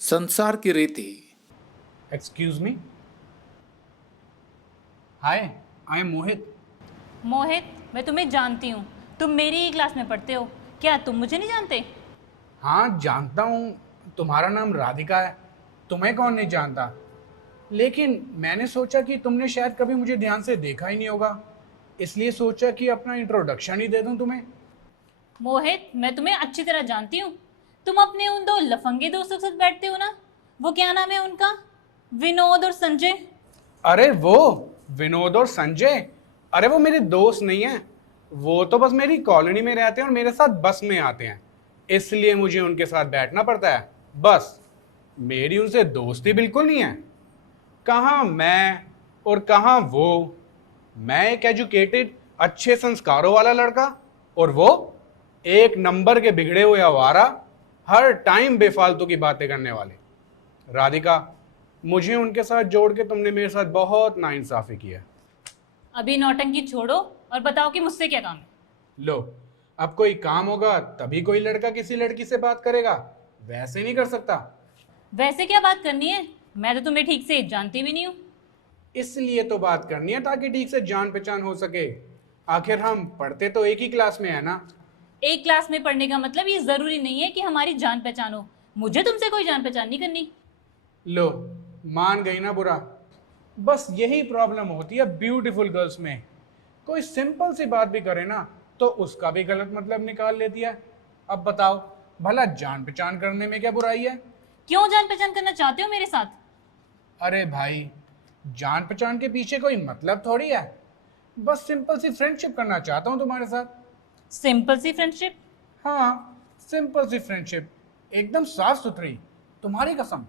संसार की रीति। Excuse me. Hi, I am मोहित। मोहित, मैं तुम्हें जानती हूँ। तुम मेरी ही क्लास में पढ़ते हो। क्या तुम मुझे नहीं जानते? हाँ जानता हूँ, तुम्हारा नाम राधिका है। तुम्हें कौन नहीं जानता। लेकिन मैंने सोचा कि तुमने शायद कभी मुझे ध्यान से देखा ही नहीं होगा, इसलिए सोचा कि अपना इंट्रोडक्शन ही दे दूँ तुम्हें। मोहित, मैं तुम्हें अच्छी तरह जानती हूँ। तुम अपने उन दो लफंगे दोस्तों के साथ बैठते हो ना? वो क्या नाम है उनका? विनोद और संजय। अरे वो विनोद और संजय, अरे वो मेरे दोस्त नहीं है। वो तो बस मेरी कॉलोनी में रहते हैं और मेरे साथ बस में आते हैं, इसलिए मुझे उनके साथ बैठना पड़ता है। बस, मेरी उनसे दोस्ती बिल्कुल नहीं है। कहाँ मैं और कहाँ वो। मैं एक एजुकेटेड, अच्छे संस्कारों वाला लड़का, और वो एक नंबर के बिगड़े हुए आवारा, हर टाइम बेफालतू की बातें करने वाले। राधिका, मुझे उनके साथ जोड़ के तुमने मेरे साथ बहुत नाइंसाफी की है। अभी नौटंकी छोड़ो और बताओ कि मुझसे क्या काम है। लो, अब कोई काम होगा तभी कोई लड़का किसी लड़की से बात करेगा, वैसे नहीं कर सकता। वैसे क्या बात करनी है? मैं तो तुम्हें ठीक से जानती भी नहीं हूँ। इसलिए तो बात करनी है ताकि ठीक से जान पहचान हो सके। आखिर हम पढ़ते तो एक ही क्लास में है ना। एक क्लास में पढ़ने का मतलब ये जरूरी नहीं है कि हमारी जान पहचान हो। मुझे तुमसे कोई जान पहचान नहीं करनी। लो, मान गई ना बुरा। बस यही प्रॉब्लम होती है ब्यूटीफुल गर्ल्स में। कोई सिंपल सी बात भी करे ना तो उसका भी गलत मतलब निकाल लेती है। अब बताओ, भला जान पहचान करने में क्या बुराई है। क्यों जान पहचान करना चाहते हो मेरे साथ? अरे भाई, जान पहचान के पीछे कोई मतलब थोड़ी है। बस सिंपल सी फ्रेंडशिप करना चाहता हूँ तुम्हारे साथ। सिंपल सी फ्रेंडशिप? हाँ, सिंपल सी फ्रेंडशिप, एकदम साफ सुथरी, तुम्हारी कसम।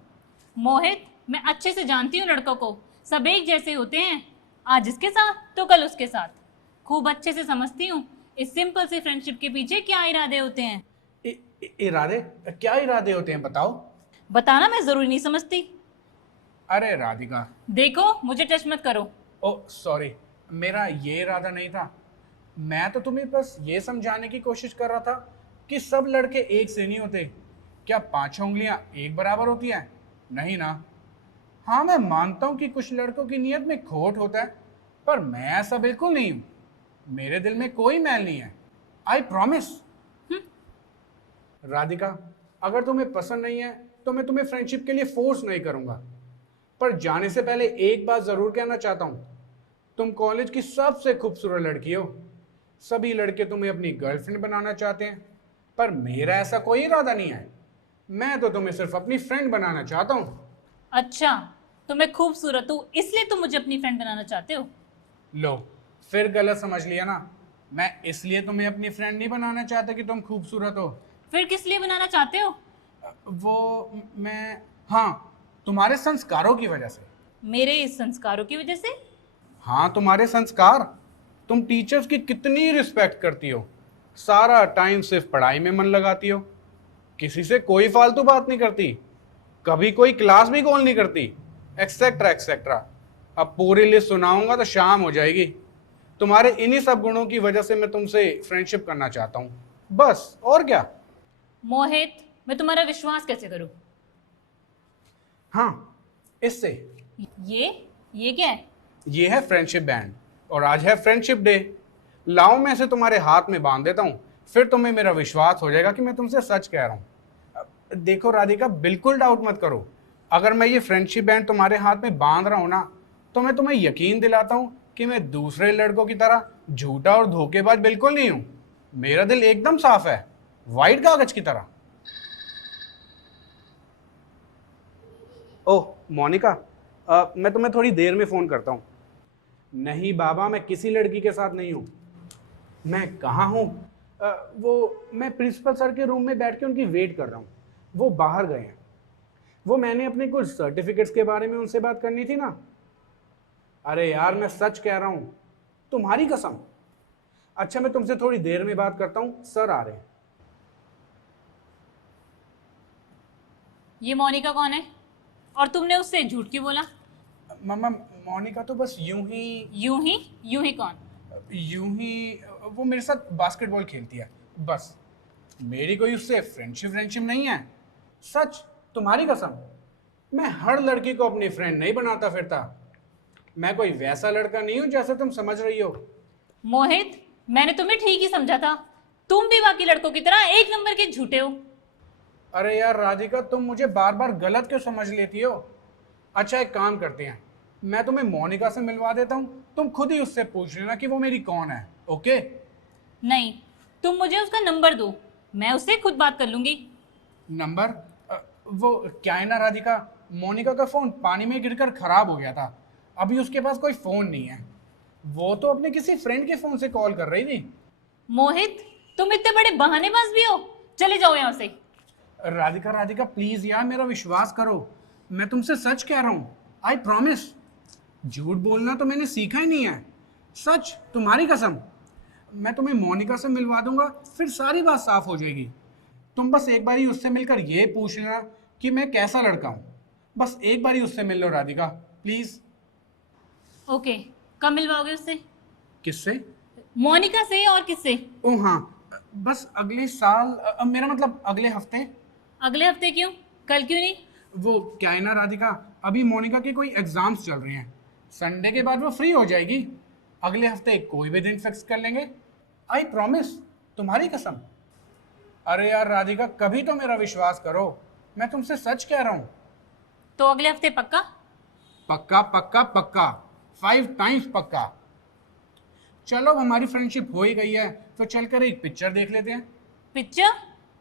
मोहित, मैं अच्छे से जानती हूँ लड़कों को। सब एक जैसे होते हैं। आज इसके साथ तो कल उसके साथ। खूब अच्छे से समझती हूँ इस सिंपल सी फ्रेंडशिप के पीछे क्या इरादे होते हैं। इरादे? क्या इरादे होते हैं बताओ। बताना मैं जरूरी नहीं समझती। अरे राधिका। देखो, मुझे टच मत करो। ओ सॉरी, मेरा ये इरादा नहीं था। मैं तो तुम्हें बस ये समझाने की कोशिश कर रहा था कि सब लड़के एक से नहीं होते। क्या पांचों उंगलियां एक बराबर होती हैं? नहीं ना। हाँ, मैं मानता हूँ कि कुछ लड़कों की नीयत में खोट होता है, पर मैं ऐसा बिल्कुल नहीं हूँ। मेरे दिल में कोई मैल नहीं है, आई प्रॉमिस। राधिका, अगर तुम्हें पसंद नहीं है तो मैं तुम्हें फ्रेंडशिप के लिए फोर्स नहीं करूंगा, पर जाने से पहले एक बात जरूर कहना चाहता हूं। तुम कॉलेज की सबसे खूबसूरत लड़की हो। सभी लड़के तुम्हें अपनी गर्लफ्रेंड बनाना चाहते हैं, पर मेरा ऐसा कोई इरादा नहीं है। मैं तो तुम्हें सिर्फ अपनी फ्रेंड बनाना चाहता हूँ। अच्छा, तो मैं खूबसूरत हूँ इसलिए तुम मुझे अपनी फ्रेंड बनाना चाहते हो? लो, फिर गलत समझ लिया ना। मैं इसलिए तुम्हें अपनी फ्रेंड नहीं बनाना चाहता कि तुम खूबसूरत हो। फिर किस लिए बनाना चाहते हो? मैं, हाँ, तुम्हारे संस्कारों की वजह से। मेरे इस संस्कारों की वजह से? हाँ, तुम्हारे संस्कार। तुम टीचर्स की कितनी रिस्पेक्ट करती हो, सारा टाइम सिर्फ पढ़ाई में मन लगाती हो, किसी से कोई फालतू बात नहीं करती, कभी कोई क्लास भी कॉल नहीं करती, एक्सेट्रा एक्सेट्रा। अब पूरी लिस्ट सुनाऊंगा तो शाम हो जाएगी। तुम्हारे इन्हीं सब गुणों की वजह से मैं तुमसे फ्रेंडशिप करना चाहता हूँ, बस, और क्या। मोहित, मैं तुम्हारा विश्वास कैसे करूं? हाँ, इससे। ये क्या है? ये है फ्रेंडशिप बैंड, और आज है फ्रेंडशिप डे। लाओ, मैं इसे तुम्हारे हाथ में बांध देता हूँ, फिर तुम्हें मेरा विश्वास हो जाएगा कि मैं तुमसे सच कह रहा हूँ। देखो राधिका, बिल्कुल डाउट मत करो। अगर मैं ये फ्रेंडशिप बैंड तुम्हारे हाथ में बांध रहा हूँ ना, तो मैं तुम्हें यकीन दिलाता हूँ कि मैं दूसरे लड़कों की तरह झूठा और धोखेबाज बिल्कुल नहीं हूँ। मेरा दिल एकदम साफ है, वाइट कागज की तरह। ओह मोनिका, मैं तुम्हें थोड़ी देर में फ़ोन करता हूँ। नहीं बाबा, मैं किसी लड़की के साथ नहीं हूँ। मैं कहाँ हूँ? मैं प्रिंसिपल सर के रूम में बैठ के उनकी वेट कर रहा हूँ। वो बाहर गए हैं। वो मैंने अपने कुछ सर्टिफिकेट्स के बारे में उनसे बात करनी थी ना। अरे यार, मैं सच कह रहा हूँ, तुम्हारी कसम। अच्छा, मैं तुमसे थोड़ी देर में बात करता हूँ, सर आ रहे हैं। ये मोनिका कौन है? और तुमने उससे झूठ क्यों बोला? मम्मा, मोनिका तो बस यूं ही। यूं ही? यूं ही कौन? यूं ही, वो मेरे साथ बास्केटबॉल खेलती है, बस। मेरी कोई उससे फ्रेंडशिप नहीं है, सच। तुम्हारी कसम, मैं हर लड़की को अपनी फ्रेंड नहीं बनाता फिरता। मैं कोई वैसा लड़का नहीं हूं जैसे तुम समझ रही हो। मोहित, मैंने तुम्हें ठीक ही समझा था। तुम भी बाकी लड़कों की तरह एक नंबर के झूठे हो। अरे यार राधिका, तुम मुझे बार बार गलत क्यों समझ लेती हो? अच्छा, एक काम करते हैं, मैं तुम्हें मोनिका से मिलवा देता हूँ, तुम खुद ही उससे पूछ लेना कि वो मेरी कौन है। ओके? नहीं, तुम मुझे उसका नंबर दो, मैं उससे खुद बात कर लूंगी। नंबर? वो क्या है ना राधिका, मोनिका का फोन पानी में गिरकर खराब हो गया था, अभी उसके पास कोई फोन नहीं है। वो तो अपने किसी फ्रेंड के फोन से कॉल कर रही थी। मोहित, तुम इतने बड़े बहानेबाज भी हो। चले जाओ यहाँ से। राधिका राधिका प्लीज यार, मेरा विश्वास करो, मैं तुमसे सच कह रहा हूँ। I promise. झूठ बोलना तो मैंने सीखा ही नहीं है। सच, तुम्हारी कसम। मैं तुम्हें मोनिका से मिलवा दूंगा, फिर सारी बात साफ हो जाएगी। तुम बस एक बारी उससे मिलकर ये पूछ लेना कि मैं कैसा लड़का हूँ। बस एक बारी उससे मिल लो राधिका, प्लीज। ओके, कब मिलवाओगे उससे? किससे? मोनिका से और किससे? ओह हाँ, बस अगले साल, मेरा मतलब अगले हफ्ते। अगले हफ्ते क्यों? कल क्यों नहीं? वो क्या है ना राधिका, अभी मोनिका के कोई एग्जाम्स चल रहे हैं, संडे के बाद वो फ्री हो जाएगी। अगले हफ्ते कोई भी दिन फिक्स कर लेंगे। आई प्रॉमिस, तुम्हारी कसम। अरे यार राधिका, कभी तो मेरा विश्वास करो, मैं तुमसे सच कह रहा हूँ। तो अगले हफ्ते पक्का? पक्का पक्का पक्का, 5 टाइम्स पक्का। चलो, अब हमारी फ्रेंडशिप हो ही गई है, तो चलकर एक पिक्चर देख लेते हैं। पिक्चर?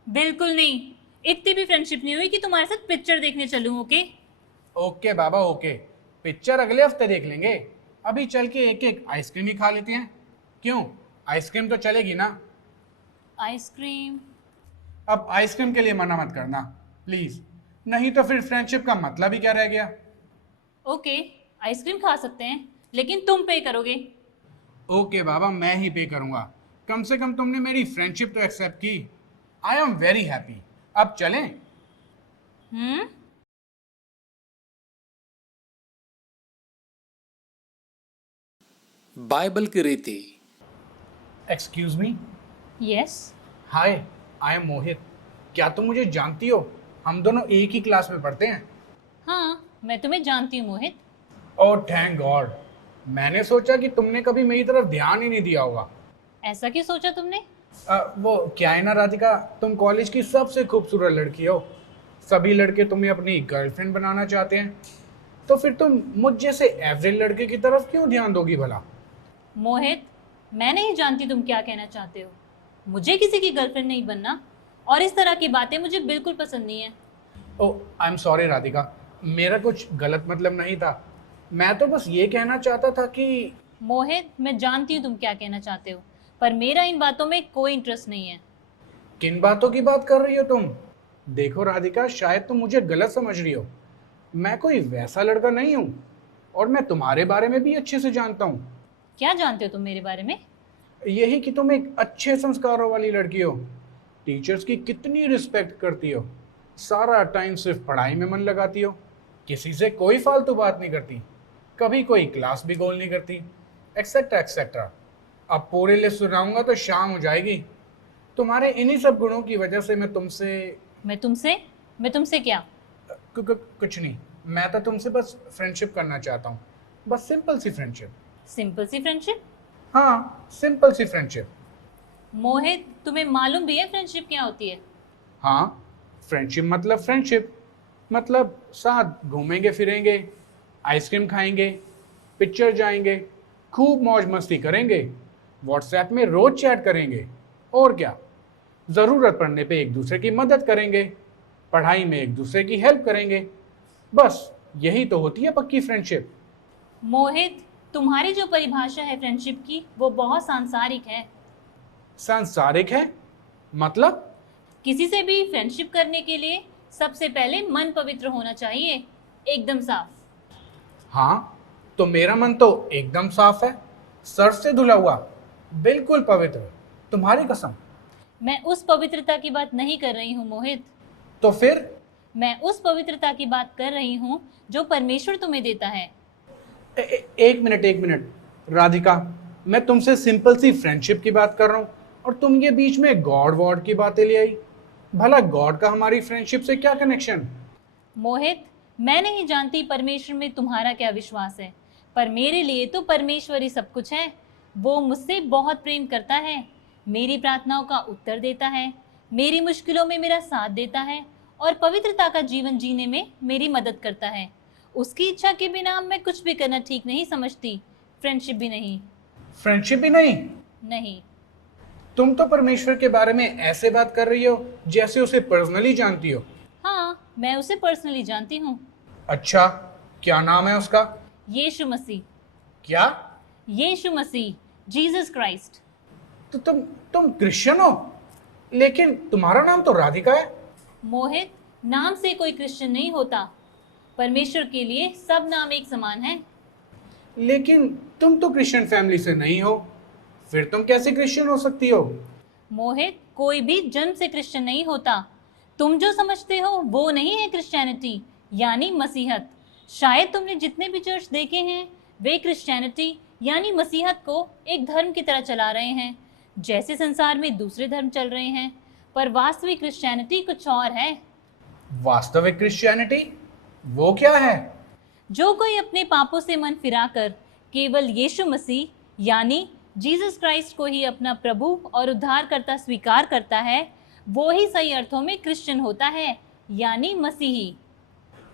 बिल्कुल नहीं। इतनी भी फ्रेंडशिप नहीं हुई कि तुम्हारे साथ पिक्चर देखने चलूं। ओके? ओके बाबा ओके, पिक्चर अगले हफ्ते देख लेंगे। अभी चल के एक एक आइसक्रीम ही खा लेते हैं। क्यों, आइसक्रीम तो चलेगी ना? आइसक्रीम? अब आइसक्रीम के लिए मना मत करना प्लीज, नहीं तो फिर फ्रेंडशिप का मतलब ही क्या रह गया। ओके, आइसक्रीम खा सकते हैं, लेकिन तुम पे करोगे। ओके बाबा, मैं ही पे करूंगा। कम से कम तुमने मेरी फ्रेंडशिप तो एक्सेप्ट की। I am very happy. अब चलें? हम्म। बाइबल की रीति। Excuse me. Yes. Hi, I am Mohit. क्या तुम मुझे जानती हो? हम दोनों एक ही क्लास में पढ़ते हैं। हाँ, मैं तुम्हें जानती हूँ मोहित। ओह थैंक गॉड, मैंने सोचा कि तुमने कभी मेरी तरफ ध्यान ही नहीं दिया होगा। ऐसा क्यों सोचा तुमने? वो क्या है ना राधिका, तुम कॉलेज की सबसे खूबसूरत लड़की हो। सभी लड़के तुम्हें अपनी गर्लफ्रेंड बनाना चाहते हैं, तो फिर तुम मुझ जैसे एवरेज लड़के की तरफ क्यों ध्यान दोगी भला? मोहित, मैं नहीं जानती तुम क्या कहना चाहते हो। मुझे किसी की गर्लफ्रेंड नहीं बनना, और इस तरह की बातें मुझे बिल्कुल पसंद नहीं है। ओह आई एम सॉरी राधिका, मेरा कुछ गलत मतलब नहीं था। मैं तो बस ये कहना चाहता था कि मोहित, मैं जानती हूँ तुम क्या कहना चाहते हो, पर मेरा इन बातों में कोई इंटरेस्ट नहीं है। किन बातों की बात कर रही हो तुम? देखो राधिका, शायद तुम मुझे गलत समझ रही हो। मैं कोई वैसा लड़का नहीं हूँ, और मैं तुम्हारे बारे में भी अच्छे से जानता हूँ। क्या जानते हो तुम मेरे बारे में? यही कि तुम एक अच्छे संस्कारों वाली लड़की हो, टीचर्स की कितनी रिस्पेक्ट करती हो, सारा टाइम सिर्फ पढ़ाई में मन लगाती हो, किसी से कोई फालतू बात नहीं करती, कभी कोई क्लास भी गोल नहीं करती, एक्सेट्रा एक्सेट्रा। अब पूरे लिस्ट सुनाऊंगा तो शाम हो जाएगी। तुम्हारे इन्हीं सब गुणों की वजह से मैं तुमसे मैं तुमसे क्या? कुछ नहीं, मैं तो तुमसे बस फ्रेंडशिप करना चाहता हूँ। बस सिंपल सी फ्रेंडशिप। सिंपल सी फ्रेंडशिप? हाँ, सिंपल सी फ्रेंडशिप। मोहित, तुम्हें मालूम भी है फ्रेंडशिप क्या होती है? हाँ, फ्रेंडशिप मतलब फ्रेंडशिप, मतलब साथ घूमेंगे फिरेंगे, आइसक्रीम खाएंगे, पिक्चर जाएंगे, खूब मौज मस्ती करेंगे, व्हाट्सएप में रोज चैट करेंगे, और क्या, ज़रूरत पड़ने पे एक दूसरे की मदद करेंगे, पढ़ाई में एक दूसरे की हेल्प करेंगे। बस यही तो होती है पक्की फ्रेंडशिप। मोहित, तुम्हारी जो परिभाषा है फ्रेंडशिप की, वो बहुत सांसारिक है। सांसारिक है? मतलब? किसी से भी फ्रेंडशिप करने के लिए सबसे पहले मन पवित्र होना चाहिए, एकदम साफ। हाँ, तो मेरा मन तो एकदम साफ है, सर से धुला हुआ, बिल्कुल पवित्र, तुम्हारी कसम। मैं उस पवित्रता की बात नहीं कर रही हूँ मोहित। तो फिर? मैं उस पवित्रता की बात कर रही हूँ जो परमेश्वर तुम्हें देता है। एक मिनट राधिका, मैं तुमसे सिंपल सी फ्रेंडशिप की बात कर रहा हूँ, और तुम ये बीच में गॉड वॉड की बातें ले आई। भला गॉड का हमारी फ्रेंडशिप से क्या कनेक्शन? मोहित, मैं नहीं जानती परमेश्वर में तुम्हारा क्या विश्वास है, पर मेरे लिए तो परमेश्वर ही सब कुछ है। वो मुझसे बहुत प्रेम करता है, मेरी प्रार्थनाओं का उत्तर देता है, मेरी मुश्किलों में मेरा साथ देता है और पवित्रता का जीवन जीने में मेरी मदद करता है। उसकी इच्छा के बिना मैं कुछ भी करना ठीक नहीं समझती, फ्रेंडशिप भी नहीं। फ्रेंडशिप ही नहीं? नहीं। तुम तो परमेश्वर के बारे में ऐसे बात कर रही हो जैसे उसे पर्सनली जानती हो। हाँ, मैं उसे पर्सनली जानती हूँ। अच्छा, क्या नाम है उसका? यीशु मसीह। क्या? यीशु मसीह, जीसस क्राइस्ट। तो तुम क्रिश्चियन हो, लेकिन तुम्हारा नाम तो राधिका है। मोहित, नाम से कोई क्रिश्चियन नहीं होता। परमेश्वर के लिए सब नाम एक समान है। लेकिन तुम तो क्रिश्चियन फैमिली से नहीं हो, फिर तुम कैसे क्रिश्चियन हो सकती हो? मोहित, कोई भी जन्म से क्रिश्चियन नहीं होता। तुम जो समझते हो वो नहीं है क्रिश्चियनिटी, यानी मसीहत। शायद तुमने जितने भी चर्च देखे हैं वे क्रिश्चियनिटी यानी मसीहत को एक धर्म की तरह चला रहे हैं, जैसे संसार में दूसरे धर्म चल रहे हैं, पर वास्तविक क्रिश्चियनिटी कुछ और है। वास्तविक क्रिश्चियनिटी वो क्या है? जो कोई अपने पापों से मन फिराकर केवल यीशु मसीह यानी जीसस क्राइस्ट को ही अपना प्रभु और उद्धारकर्ता स्वीकार करता है, वो ही सही अर्थों में क्रिश्चियन होता है, यानी मसीही।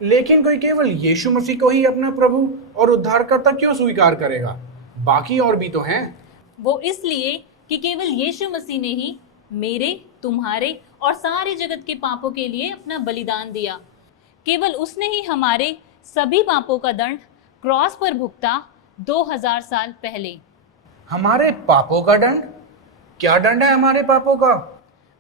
लेकिन कोई केवल यीशु मसीह को ही अपना प्रभु और उद्धारकर्ता क्यों स्वीकार करेगा? बाकी और भी तो हैं। वो इसलिए कि केवल यीशु मसीह ने ही मेरे, तुम्हारे और सारे जगत के पापों के लिए अपना बलिदान दिया। केवल उसने ही हमारे सभी पापों का दंड क्रॉस पर भुगता 2000 साल पहले। हमारे पापों का दंड? क्या दंड है हमारे पापों का?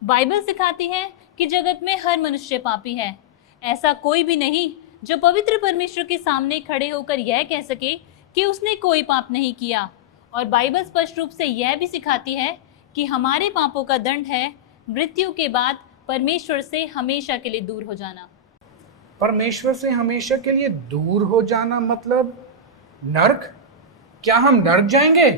बाइबल सिखाती है कि जगत में हर मनुष्य पापी है। ऐसा कोई भी नहीं जो पवित्र परमेश्वर के सामने खड़े होकर यह कह सके कि उसने कोई पाप नहीं किया। और बाइबल स्पष्ट रूप से यह भी सिखाती है कि हमारे पापों का दंड है मृत्यु के बाद परमेश्वर से हमेशा के लिए दूर हो जाना। परमेश्वर से हमेशा के लिए दूर हो जाना मतलब नर्क? क्या हम नर्क जाएंगे?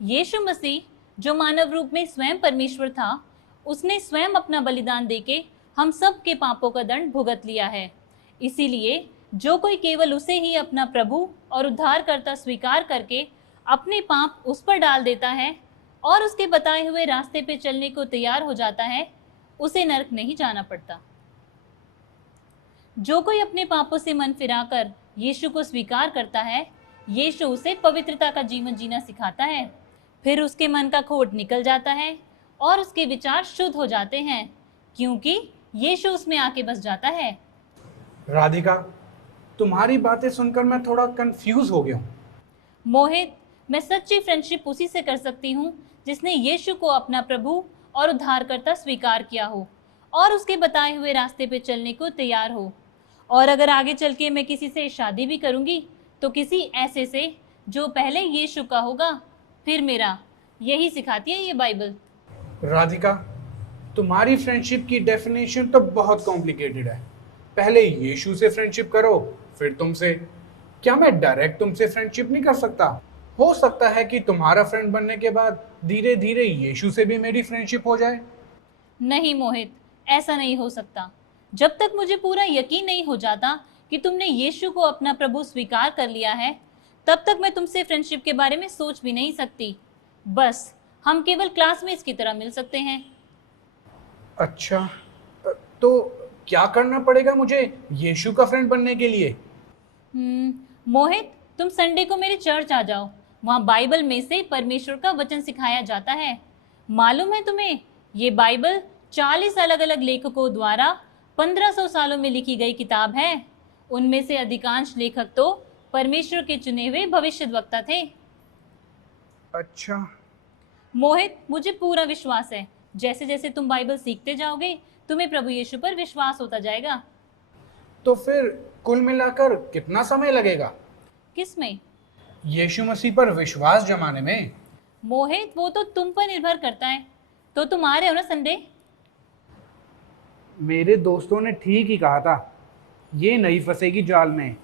यीशु मसीह जो मानव रूप में स्वयं परमेश्वर था, उसने स्वयं अपना बलिदान देके हम सब के पापों का दंड भुगत लिया है। इसीलिए जो कोई केवल उसे ही अपना प्रभु और उद्धारकर्ता स्वीकार करके अपने पाप उस पर डाल देता है और उसके बताए हुए रास्ते पे चलने को तैयार हो जाता है, उसे नरक नहीं जाना पड़ता। जो कोई अपने पापों से मन फिराकर यीशु को स्वीकार करता है, यीशु उसे पवित्रता का जीवन जीना सिखाता है। फिर उसके मन का खोट निकल जाता है और उसके विचार शुद्ध हो जाते हैं, क्योंकि यीशु उसमें आके बस जाता है। राधिका, तुम्हारी बातें सुनकर मैं थोड़ा कंफ्यूज हो गया हूँ। मोहित, मैं सच्ची फ्रेंडशिप उसी से कर सकती हूँ जिसने यीशु को अपना प्रभु और उद्धारकर्ता स्वीकार किया हो और उसके बताए हुए रास्ते पे चलने को तैयार हो। और अगर आगे चल के मैं किसी से शादी भी करूँगी तो किसी ऐसे से जो पहले यीशु का होगा, फिर मेरा। यही सिखाती है ये बाइबल। राधिका, तुम्हारी फ्रेंडशिप की डेफिनेशन तो बहुत कॉम्प्लिकेटेड है। पहले यीशु से फ्रेंडशिप करो, फिर तुमसे। क्या मैं डायरेक्ट तुमसे फ्रेंडशिप नहीं कर सकता? हो सकता है कि तुम्हारा फ्रेंड बनने के बाद धीरे धीरे यीशु से भी मेरी फ्रेंडशिप हो जाए। नहीं मोहित, ऐसा नहीं हो सकता। जब तक मुझे पूरा यकीन नहीं हो जाता कि तुमने यीशु को अपना प्रभु स्वीकार कर लिया है, तब तक मैं तुमसे फ्रेंडशिप के बारे में सोच भी नहीं सकती। बस हम केवल क्लासमेट्स की तरह मिल सकते हैं। अच्छा, तो क्या करना पड़ेगा मुझे यीशु का फ्रेंड बनने के लिए? मोहित, तुम संडे को मेरे चर्च आ जाओ। वहाँ बाइबल में से परमेश्वर का वचन सिखाया जाता है। मालूम है तुम्हें, ये बाइबल 40 अलग अलग लेखकों द्वारा 1500 सालों में लिखी गई किताब है। उनमें से अधिकांश लेखक तो परमेश्वर के चुने हुए भविष्यद्वक्ता थे। अच्छा। मोहित, मुझे पूरा विश्वास है जैसे जैसे तुम बाइबल सीखते जाओगे तुम्हें प्रभु यीशु पर विश्वास होता जाएगा। तो फिर कुल मिलाकर कितना समय लगेगा किसमें? यीशु मसीह पर विश्वास जमाने में? मोहित, वो तो तुम पर निर्भर करता है। तो तुम आ रहे हो ना संडे? मेरे दोस्तों ने ठीक ही कहा था, ये नहीं फंसेगी जाल में।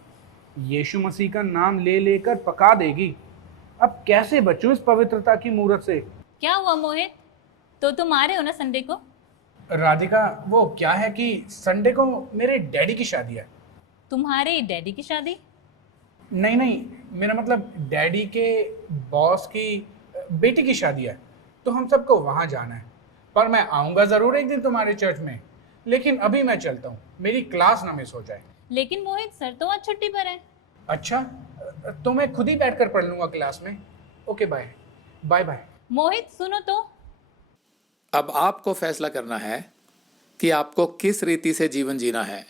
यीशु मसीह का नाम ले लेकर पका देगी। अब कैसे बचूं इस पवित्रता की मूरत से? क्या हुआ मोहित? तो तुम आ रहे हो ना संडे को? राधिका, वो क्या है कि संडे को मेरे डैडी की शादी है। तुम्हारे डैडी की शादी? नहीं नहीं, मेरा मतलब डैडी के बॉस की बेटी की शादी है, तो हम सबको वहाँ जाना है। पर मैं आऊँगा ज़रूर एक दिन तुम्हारे चर्च में, लेकिन अभी मैं चलता हूँ, मेरी क्लास ना मिस हो जाए। लेकिन मोहित, सर तो आज छुट्टी पर है। अच्छा, तो मैं खुद ही बैठकर पढ़ लूँगा क्लास में। Okay, bye bye bye. Mohit सुनो तो। अब आपको फैसला करना है कि आपको किस रीति से जीवन जीना है।